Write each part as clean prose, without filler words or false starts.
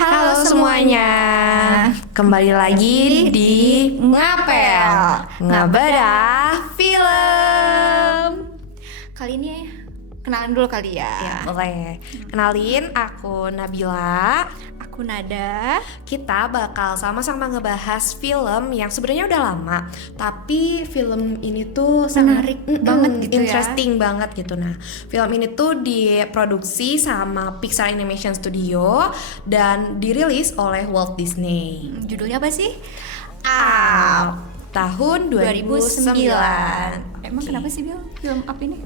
Halo semuanya, kembali lagi di Ngapel, Ngabedah Film. Kali ini kenalan dulu kali ya. Ya boleh, kenalin aku Nabila. Aku Nada. Kita bakal sama-sama ngebahas film yang sebenarnya udah lama, tapi film ini tuh Menarik banget gitu ya. interesting banget gitu. Nah, film ini tuh diproduksi sama Pixar Animation Studio dan dirilis oleh Walt Disney. Judulnya apa sih? Up, tahun 2009. Emang kenapa sih Bil film Up ini?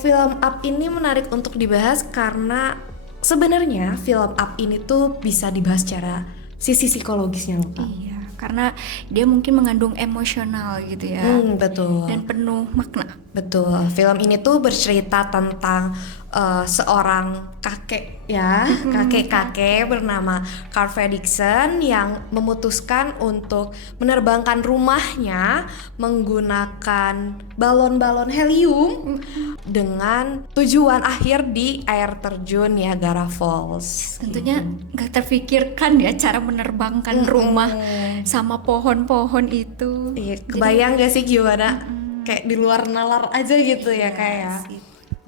Film Up ini menarik untuk dibahas karena sebenarnya film Up ini tuh bisa dibahas secara sisi psikologisnya loh, Kak. Iya, karena dia mungkin mengandung emosional gitu ya. Betul. Dan penuh makna. Betul. Film ini tuh bercerita tentang seorang kakek ya, kakek-kakek bernama Carl Fredricksen yang memutuskan untuk menerbangkan rumahnya menggunakan balon-balon helium dengan tujuan akhir di air terjun Niagara Falls. Tentunya nggak terfikirkan ya cara menerbangkan rumah sama pohon-pohon itu. Iya, kebayang gak sih gimana? Kayak di luar nalar aja gitu ya kayak.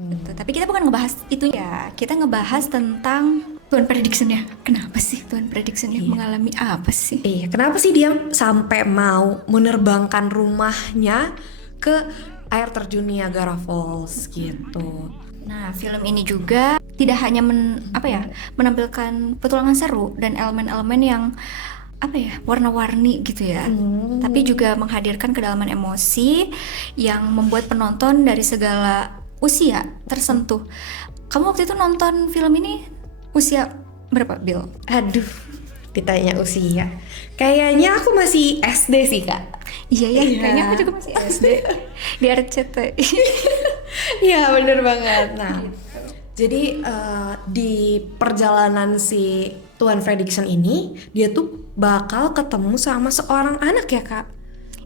Betul. Tapi kita bukan ngebahas itu ya. Kita ngebahas tentang Tuan Fredricksen ya. Kenapa sih Tuan Fredricksen yang mengalami apa sih? Iya, kenapa sih dia sampai mau menerbangkan rumahnya ke air terjun Niagara Falls gitu? Nah, film ini juga tidak hanya menampilkan petualangan seru dan elemen-elemen yang warna-warni gitu ya. Tapi juga menghadirkan kedalaman emosi yang membuat penonton dari segala usia tersentuh. Kamu waktu itu nonton film ini usia berapa, Bill? Aduh, ditanya usia. Kayaknya aku masih SD sih, Kak. Iya, kayaknya aku juga masih SD. Di RCTI. Iya, bener banget. Nah, jadi di perjalanan si Tuan Fredricksen ini, dia tuh bakal ketemu sama seorang anak ya, Kak.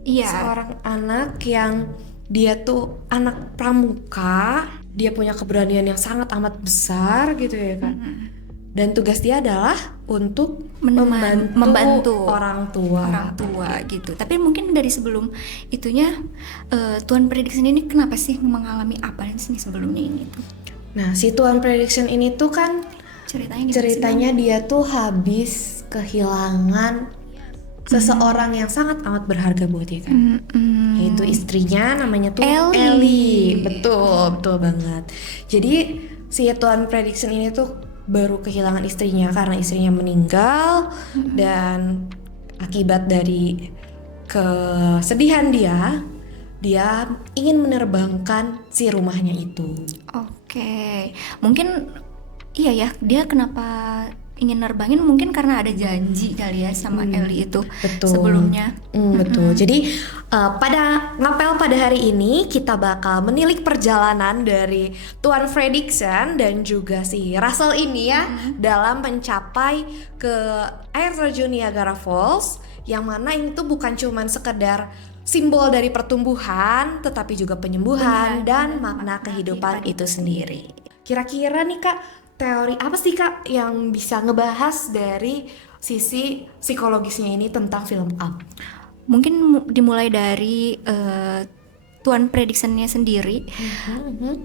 Iya. Seorang anak yang dia tuh anak pramuka, dia punya keberanian yang sangat amat besar gitu ya, Kak. Dan tugas dia adalah untuk membantu orang tua gitu. Tapi mungkin dari sebelum itunya Tuan Fredricksen ini kenapa sih mengalami apa sih sebelumnya ini tuh? Nah, si Tuan Fredricksen ini tuh kan ceritanya dia tuh habis kehilangan seseorang yang sangat amat berharga buat dia kan. Yaitu istrinya namanya tuh Ellie. Betul banget. Jadi si Tuan Fredricksen ini tuh baru kehilangan istrinya karena istrinya meninggal dan akibat dari kesedihan dia ingin menerbangkan si rumahnya itu. Oke. Mungkin iya ya, dia kenapa ingin nerbangin mungkin karena ada janji kali ya sama Ellie itu sebelumnya. Betul. Jadi pada ngapel pada hari ini kita bakal menilik perjalanan dari Tuan Fredricksen dan juga si Russell ini ya dalam mencapai ke air terjun Niagara Falls, yang mana ini tuh bukan cuman sekedar simbol dari pertumbuhan tetapi juga penyembuhan dan makna kehidupan itu sendiri. Kira-kira nih Kak, teori apa sih Kak yang bisa ngebahas dari sisi psikologisnya ini tentang film Up? Mungkin dimulai dari Tuan Fredricksen-nya sendiri.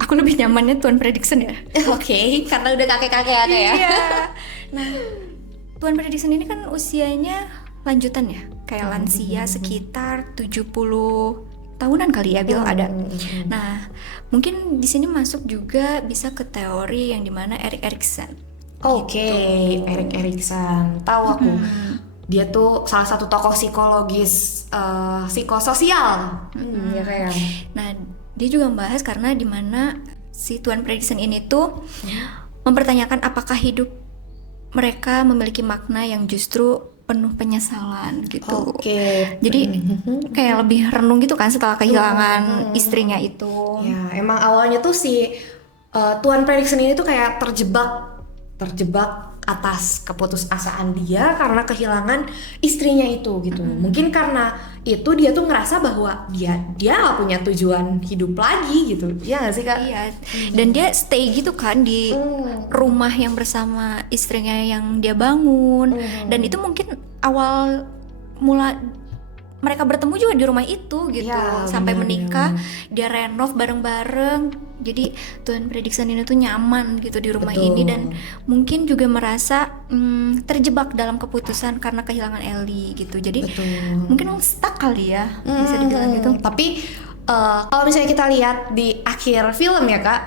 Aku lebih nyamannya Tuan Fredricksen ya. Oke, karena udah kakek-kakek ya. Iya. Nah, Tuan Fredricksen ini kan usianya lanjutan ya, kayak lansia sekitar 70 tahunan kali ya Bill ada. Nah, mungkin di sini masuk juga bisa ke teori yang dimana Erik Erikson. Oke, Erik Erikson. Tahu aku. Dia tuh salah satu tokoh psikologis psikososial. Ya kayak. Nah, dia juga membahas karena dimana si Tuan Fredricksen ini tuh mempertanyakan apakah hidup mereka memiliki makna yang justru penuh penyesalan gitu. Oke. Jadi kayak lebih renung gitu kan setelah kehilangan istrinya itu. Ya, emang awalnya tuh si Tuan Fredricksen ini tuh kayak terjebak atas keputusasaan dia karena kehilangan istrinya itu gitu. Mungkin karena itu dia tuh ngerasa bahwa dia gak punya tujuan hidup lagi gitu. Iya gak sih Kak? Iya. Dan dia stay gitu kan di rumah yang bersama istrinya yang dia bangun. Dan itu mungkin awal mula mereka bertemu juga di rumah itu gitu, Ya, sampai bener, menikah. Dia renov bareng-bareng, jadi Tuan Fredricksen ini tuh nyaman gitu di rumah Betul. ini, dan mungkin juga merasa terjebak dalam keputusan karena kehilangan Ellie gitu. Jadi Betul. mungkin stuck kali ya, bisa dibilang gitu. Tapi kalau misalnya kita lihat di akhir film ya Kak,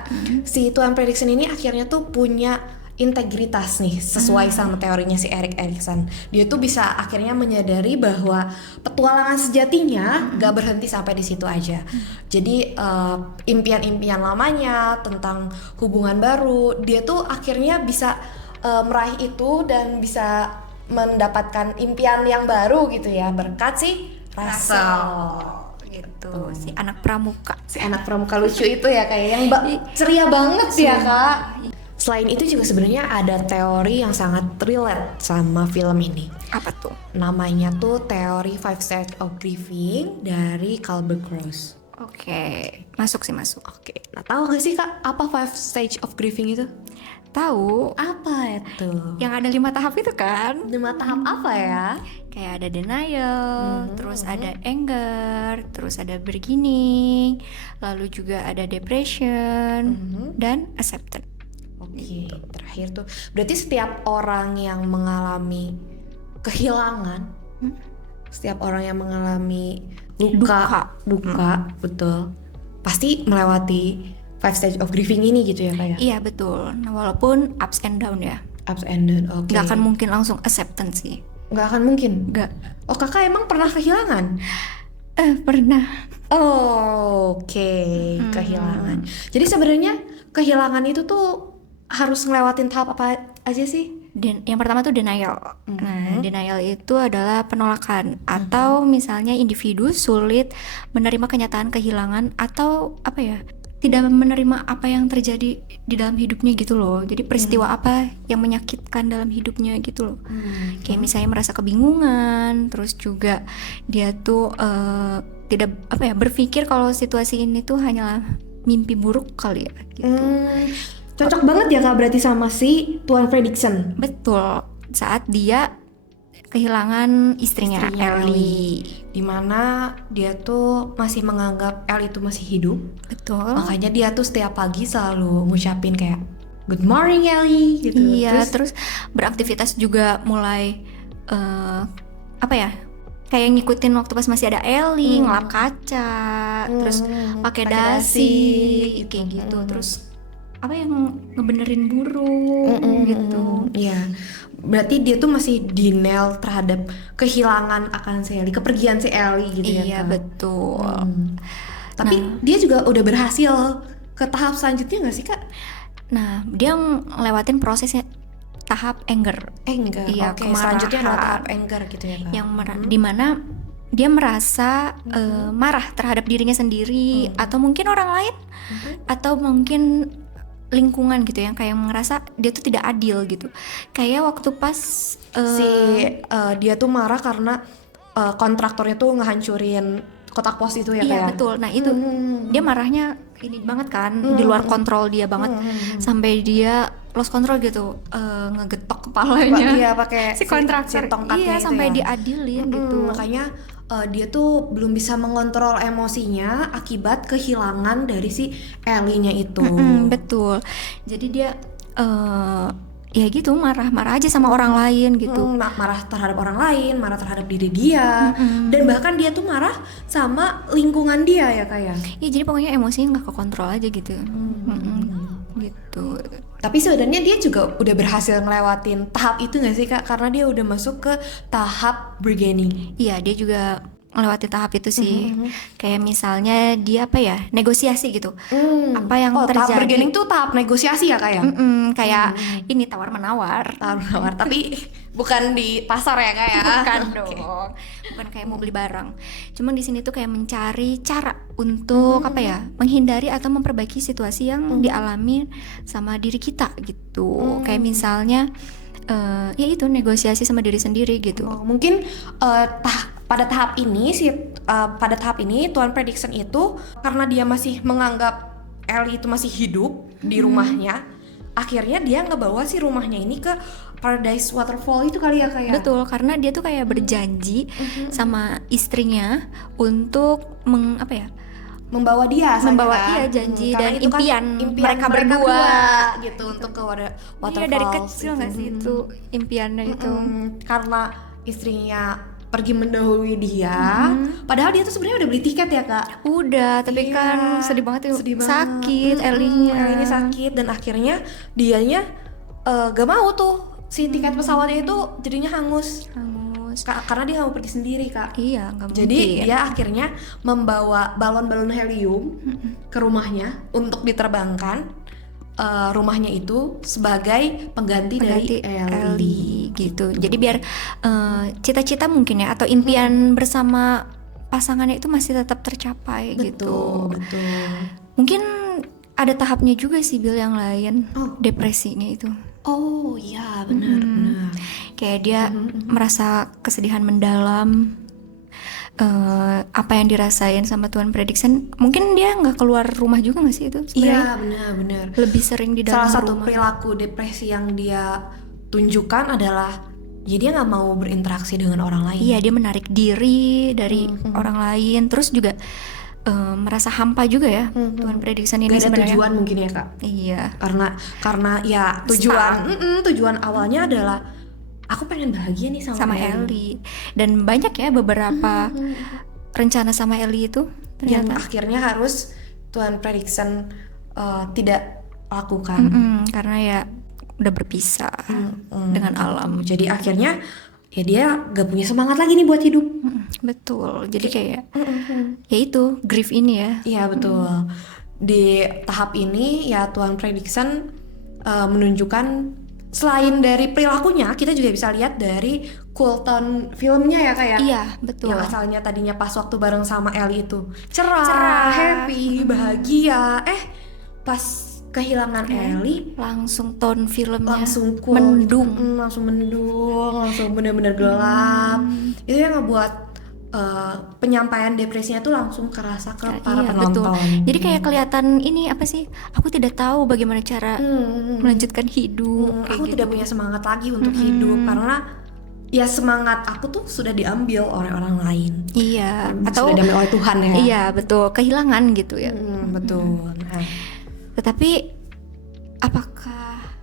si Tuan Fredricksen ini akhirnya tuh punya integritas nih sesuai sama teorinya si Erik Erikson. Dia tuh bisa akhirnya menyadari bahwa petualangan sejatinya gak berhenti sampai di situ aja. Jadi impian-impian lamanya tentang hubungan baru, dia tuh akhirnya bisa meraih itu dan bisa mendapatkan impian yang baru gitu ya, berkat si Russell. Gitu, si anak pramuka. Si anak pramuka lucu itu ya kayak yang ceria banget ya Kak. Selain itu juga sebenarnya ada teori yang sangat relate sama film ini. Apa tuh? Namanya tuh teori 5 Stages of Grieving dari Karl Burgos. Oke, masuk sih masuk. Oke, nah tahu gak sih Kak apa 5 Stages of Grieving itu? Tahu? Apa itu? Yang ada 5 tahap itu kan? 5 tahap apa ya? Kayak ada denial, terus ada anger, terus ada beginning, lalu juga ada depression, dan acceptance. Oke, terakhir tuh berarti setiap orang yang mengalami kehilangan, setiap orang yang mengalami duka, betul, pasti melewati 5 stage of grieving ini gitu ya Kak ya? Iya betul, nah, walaupun ups and down ya. Ups and down, oke. Nggak akan mungkin langsung acceptance sih. Nggak akan mungkin? Nggak. Oh Kakak emang pernah kehilangan? Pernah. Oh, oke, kehilangan. Jadi sebenarnya kehilangan itu tuh harus ngelewatin tahap apa aja sih? Dan yang pertama tuh denial. Nah, denial itu adalah penolakan atau misalnya individu sulit menerima kenyataan kehilangan atau apa ya? Tidak menerima apa yang terjadi di dalam hidupnya gitu loh. Jadi peristiwa apa yang menyakitkan dalam hidupnya gitu loh. Kayak misalnya merasa kebingungan, terus juga dia tuh tidak apa ya, berpikir kalau situasi ini tuh hanyalah mimpi buruk kali ya gitu. Cocok banget ya Kak berarti sama si Tuan Fredricksen. Betul, saat dia kehilangan istrinya Ellie. Dimana dia tuh masih menganggap Ellie itu masih hidup. Betul. Makanya dia tuh setiap pagi selalu ngucapin kayak good morning Ellie gitu. Iya, terus beraktivitas juga mulai apa ya? Kayak ngikutin waktu pas masih ada Ellie, ngelap kaca, terus pakai dasi, kayak gitu. Terus apa yang ngebenerin burung gitu. Iya. Berarti dia tuh masih denial terhadap kehilangan akan si Ellie, kepergian si Ellie gitu ya. Iya, Kak? betul. Tapi dia juga udah berhasil ke tahap selanjutnya nggak sih Kak? Nah, dia ngelewatin prosesnya tahap anger. Anger. Iya, Oke, kemarahan. selanjutnya adalah tahap anger gitu ya Kak. Yang dimana dia merasa marah terhadap dirinya sendiri atau mungkin orang lain atau mungkin lingkungan gitu yang kayak ngerasa dia tuh tidak adil gitu. Kayak waktu pas dia tuh marah karena kontraktornya tuh ngehancurin kotak pos itu ya iya kayak. betul. Nah itu dia marahnya ini banget kan, di luar kontrol dia banget, sampai dia lost control gitu, ngegetok kepalanya. Iya pakai si kontraktor. tongkatnya Iya, itu sampai ya. diadilin gitu. Makanya dia tuh belum bisa mengontrol emosinya akibat kehilangan dari si Ellie-nya itu. Betul. Jadi dia ya gitu, marah-marah aja sama orang lain gitu. Marah terhadap orang lain, marah terhadap diri dia, dan bahkan dia tuh marah sama lingkungan dia ya kayak. Ya jadi pokoknya emosinya nggak kekontrol aja gitu. Gitu. Tapi sebenarnya dia juga udah berhasil ngelewatin tahap itu nggak sih Kak? Karena dia udah masuk ke tahap bargaining. Iya, dia juga melewati tahap itu sih. Kayak misalnya dia apa ya, negosiasi gitu. Apa yang Tahap terjadi. bargaining tuh tahap negosiasi ya Kak ya? Kayak ini tawar menawar. Tawar tapi bukan di pasar ya Kak ya? Bukan dong. Bukan kayak mau beli barang. Cuman di sini tuh kayak mencari cara untuk apa ya, menghindari atau memperbaiki situasi yang dialami sama diri kita gitu. Kayak misalnya ya itu negosiasi sama diri sendiri gitu. Mungkin pada tahap ini Tuan Prediction itu karena dia masih menganggap Ellie itu masih hidup di rumahnya, akhirnya dia ngebawa si rumahnya ini ke Paradise Waterfall itu kali ya, kayak. Betul, karena dia tuh kayak berjanji sama istrinya untuk membawa dia janji dan itu impian mereka berdua gitu untuk ke waterfall. Iya, dari kecil nggak sih itu impiannya itu. Karena istrinya pergi mendahului dia, padahal dia tuh sebenarnya udah beli tiket ya Kak. Udah, tapi kan sedih banget tuh, sakit Ellie-nya. Ellie sakit dan akhirnya dianya gak mau tuh si tiket pesawatnya itu jadinya hangus. Karena dia nggak mau pergi sendiri Kak. Iya, nggak mungkin. Jadi dia akhirnya membawa balon-balon helium ke rumahnya untuk diterbangkan. Rumahnya itu sebagai pengganti dari Ellie gitu. Jadi biar cita-cita mungkin ya atau impian bersama pasangannya itu masih tetap tercapai. Gitu. Betul. Mungkin ada tahapnya juga sih Bill yang lain, depresinya itu. Oh iya, benar. Kayak dia merasa kesedihan mendalam, apa yang dirasain sama Tuan Prediction. Mungkin dia nggak keluar rumah juga nggak sih itu sebenarnya? Iya, benar. Lebih sering di dalam rumah. Salah satu perilaku depresi yang dia tunjukkan adalah dia nggak mau berinteraksi dengan orang lain. Iya, dia menarik diri dari orang lain. Terus juga merasa hampa juga ya Tuan Prediction ini sebenarnya. Gak ada tujuan mungkin ya Kak. Iya. Karena ya tujuan awalnya adalah aku pengen bahagia nih sama Ellie. Dan banyak ya beberapa rencana sama Ellie itu ternyata yang akhirnya harus Tuan Prediction tidak lakukan karena ya udah berpisah dengan alam. Jadi akhirnya ya dia gak punya semangat lagi nih buat hidup. Betul. Jadi kayak ya itu grief ini ya. Iya betul. Di tahap ini ya Tuan Prediction menunjukkan selain dari perilakunya, kita juga bisa lihat dari cool tone filmnya ya kayak. Iya betul. Yang asalnya tadinya pas waktu bareng sama Ellie itu cerah, happy, bahagia. Pas kehilangan Ellie langsung tone filmnya langsung cool, mendung, langsung benar-benar gelap. Itu yang ngebuat penyampaian depresinya tuh langsung kerasa ke para penonton. Betul. Jadi kayak kelihatan ini apa sih? Aku tidak tahu bagaimana cara melanjutkan hidup. Aku tidak punya semangat lagi untuk hidup karena ya semangat aku tuh sudah diambil oleh orang lain. Iya. Atau sudah diambil oleh Tuhan ya. Iya betul. Kehilangan gitu ya. Betul. Tetapi apakah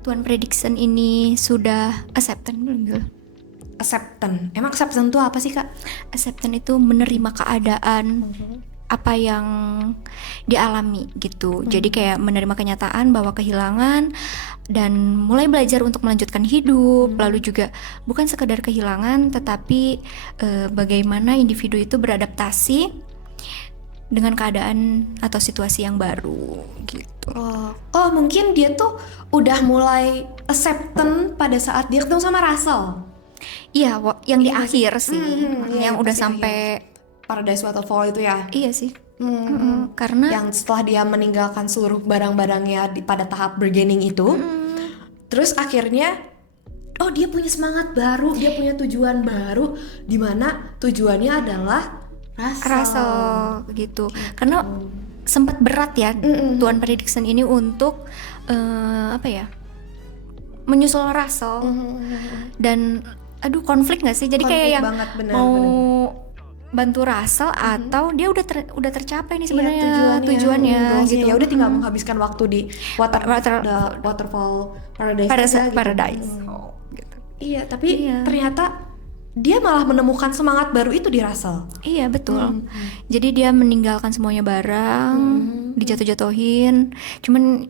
Tuan Prediction ini sudah acceptance belum Gil? Acceptance. Emang acceptance itu apa sih Kak? Acceptance itu menerima keadaan apa yang dialami gitu. Jadi kayak menerima kenyataan bahwa kehilangan dan mulai belajar untuk melanjutkan hidup. Lalu juga bukan sekedar kehilangan tetapi bagaimana individu itu beradaptasi dengan keadaan atau situasi yang baru gitu. Oh mungkin dia tuh udah mulai acceptance pada saat dia ketemu sama Russell. Iya, yang di akhir sih, yang udah sampai Paradise Waterfall itu ya. Iya sih. Karena yang setelah dia meninggalkan seluruh barang-barangnya pada tahap bargaining itu, terus akhirnya dia punya semangat baru, dia punya tujuan baru, di mana tujuannya adalah Russell gitu. Karena sempat berat ya Tuan Prediction ini untuk menyusul Russell dan konflik nggak sih? Jadi kayak yang mau bantu Russell atau dia udah tercapai nih sebenarnya tujuannya gitu. Ya udah tinggal menghabiskan waktu di waterfall paradise. Gitu. Iya, tapi ternyata dia malah menemukan semangat baru itu di Russell. Iya betul. Jadi dia meninggalkan semuanya barang, dijatuh-jatuhin. Cuman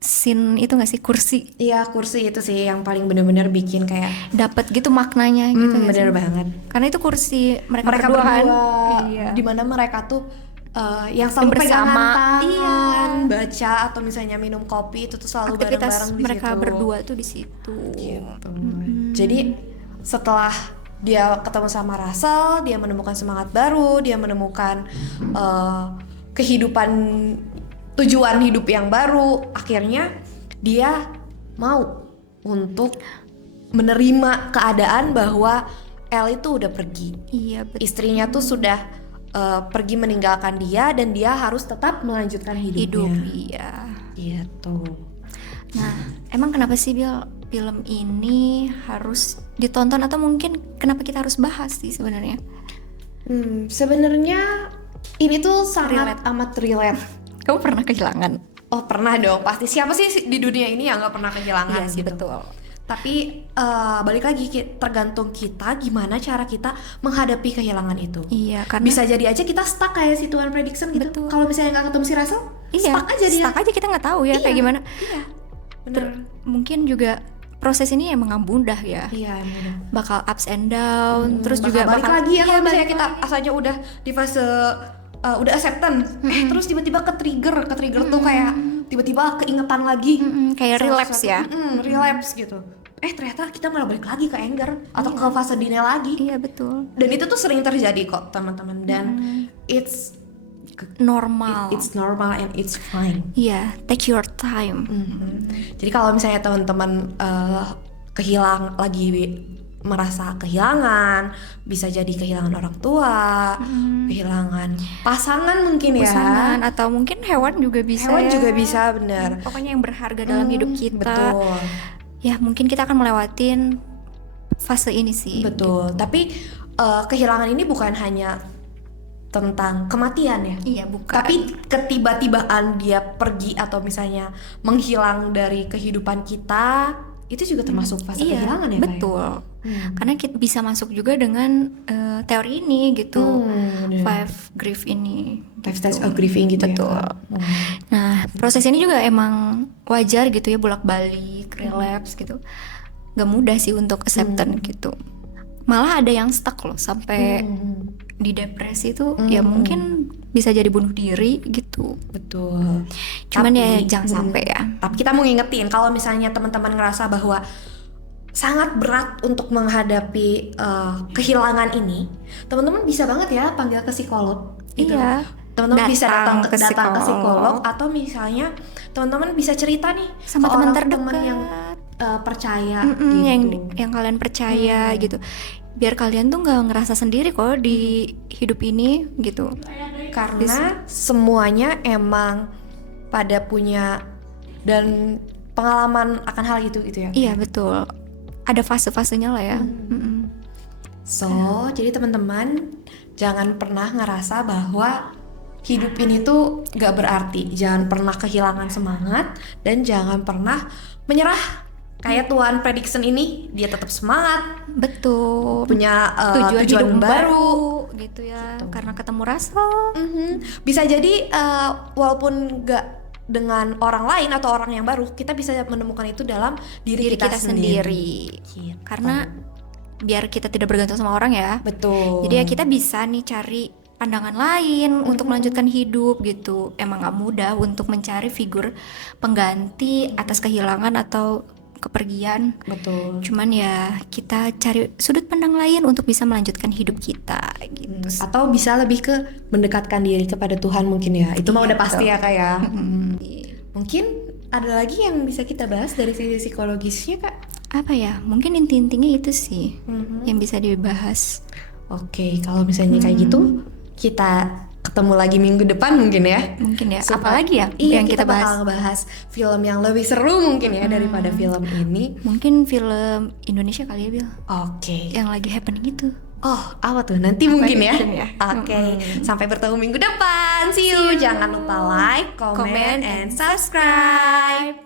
scene itu nggak sih, kursi? Iya, kursi itu sih yang paling benar-benar bikin kayak dapat gitu maknanya gitu. Bener banget. Karena itu kursi mereka berdua kan. Iya. Dimana mereka tuh yang selalu pegangan tangan, baca atau misalnya minum kopi itu tuh selalu bareng-bareng di situ. Mereka berdua tuh di situ. Gitu. Jadi setelah dia ketemu sama Russell, dia menemukan semangat baru, dia menemukan kehidupan, tujuan hidup yang baru. Akhirnya dia mau untuk menerima keadaan bahwa El itu udah pergi. Iya betul. Istrinya tuh sudah pergi meninggalkan dia dan dia harus tetap melanjutkan hidupnya. Iya. Gitu. Nah, emang kenapa sih Bil film ini harus ditonton atau mungkin kenapa kita harus bahas sih sebenarnya? Sebenarnya ini tuh sangat amat relate. Kamu pernah kehilangan? Oh pernah dong, pasti. Siapa sih di dunia ini yang nggak pernah kehilangan? Iya sih gitu. betul. Tapi balik lagi tergantung kita gimana cara kita menghadapi kehilangan itu. Iya, karena bisa jadi aja kita stuck kayak si Tuan Prediction gitu. Kalau misalnya nggak ketemu si Russell, stuck aja dia. Stuck aja, kita nggak tahu ya kayak gimana. Iya, bener. Mungkin juga proses ini emang nggak mudah ya. Iya, mudah. Bakal ups and down, terus juga balik lagi ya kalau misalnya kita lagi. asalnya udah di fase udah acceptance, terus tiba-tiba ke trigger tuh kayak tiba-tiba keingetan lagi, kayak relapse ya. Relapse gitu. Ternyata kita malah balik lagi ke anger atau ke fase denial lagi. Iya betul. Dan itu tuh sering terjadi kok teman-teman, dan it's normal. It's normal and it's fine. Iya, take your time. Jadi kalau misalnya teman-teman lagi merasa kehilangan, bisa jadi kehilangan orang tua, kehilangan pasangan mungkin Pasangan, atau mungkin hewan juga bisa. Hewan juga bisa, benar. Pokoknya yang berharga dalam hidup kita. Betul. Ya mungkin kita akan melewatin fase ini sih. Betul. Tapi kehilangan ini bukan hanya tentang kematian ya. Iya, bukan. Tapi ketiba-tibaan dia pergi atau misalnya menghilang dari kehidupan kita, itu juga termasuk fase kehilangan ya. Betul. Karena kita bisa masuk juga dengan teori ini gitu. Five grief ini. Five stage of grieving gitu. Betul. Ya. Nah, proses ini juga emang wajar gitu ya, bolak-balik, relapse gitu. Gak mudah sih untuk acceptance gitu. Malah ada yang stuck loh sampai di depresi tuh ya mungkin bisa jadi bunuh diri gitu. Betul. Cuman ya jangan sampai ya. Tapi kita mau ngingetin kalau misalnya teman-teman ngerasa bahwa sangat berat untuk menghadapi kehilangan ini, teman-teman bisa banget ya panggil ke psikolog gitu. Iya. Teman-teman bisa datang ke psikolog. psikolog, atau misalnya teman-teman bisa cerita nih sama teman terdekat yang percaya gitu. yang kalian percaya gitu, biar kalian tuh nggak ngerasa sendiri kok di hidup ini gitu, karena semuanya emang pada punya dan pengalaman akan hal itu gitu ya. Iya betul, ada fase-fasenya lah ya. So jadi teman-teman jangan pernah ngerasa bahwa hidup ini tuh gak berarti. Jangan pernah kehilangan semangat dan jangan pernah menyerah. Kayak Tuan Prediction ini, dia tetap semangat. Betul. Punya tujuan baru gitu ya. Gitu. Karena ketemu Russell. Bisa jadi walaupun gak dengan orang lain atau orang yang baru, kita bisa menemukan itu dalam diri kita sendiri. Gitu. Karena biar kita tidak bergantung sama orang ya. Betul. Jadi ya kita bisa nih cari pandangan lain untuk melanjutkan hidup gitu. Emang gak mudah untuk mencari figur pengganti atas kehilangan atau kepergian. Betul. Cuman ya kita cari sudut pandang lain untuk bisa melanjutkan hidup kita gitu. Atau bisa lebih ke mendekatkan diri kepada Tuhan mungkin ya. Itu mah udah pasti ya Kak ya. Mungkin ada lagi yang bisa kita bahas dari sisi psikologisnya Kak? Apa ya? Mungkin inti-intinya itu sih yang bisa dibahas. Oke, kalau misalnya kayak gitu, kita ketemu lagi minggu depan mungkin ya. Mungkin ya. Apalagi ya yang kita bahas? bakal ngebahas film yang lebih seru mungkin ya daripada film ini. Mungkin film Indonesia kali ya Bil. Oke. Yang lagi happening itu. Oh, apa tuh? Nanti mungkin ya. Oke. Sampai bertemu minggu depan. See you. Jangan lupa like, comment, and subscribe.